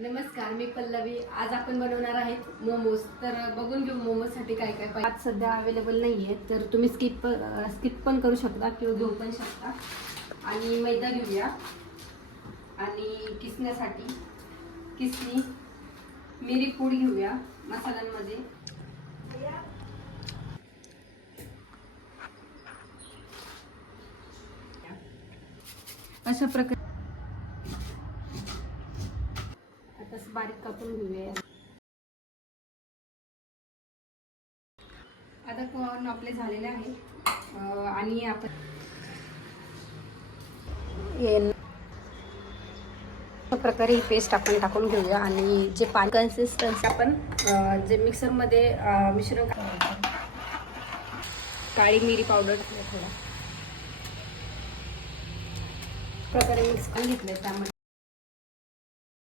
नमस्कार, मी पल्लवी. आज आपण बनवणार आहेत मोमोज. तर बघून घेऊ मोमोजसाठी काय काय पाहिजे. आज सध्या अवेलेबल नाही आहे, तर तुम्ही स्किप पण करू शकता किंवा घेऊ पण शकता. आणि मैदा घेऊया आणि किसण्यासाठी किसणी, मिरी पूड घेऊया मसाल्यांमध्ये. अशा प्रकारे आता बारीक कापून घेऊया. आता कॉर्न आपले झालेले आहे आणि आपण अशा प्रकारे ही पेस्ट आपण टाकून घेऊया. आणि जे पाणी कन्सिस्टन्सी आपण जे मिक्सरमध्ये मिश्रण काळी मिरी पावडर थोडा प्रकारे मिक्स करून घेतलं त्यामध्ये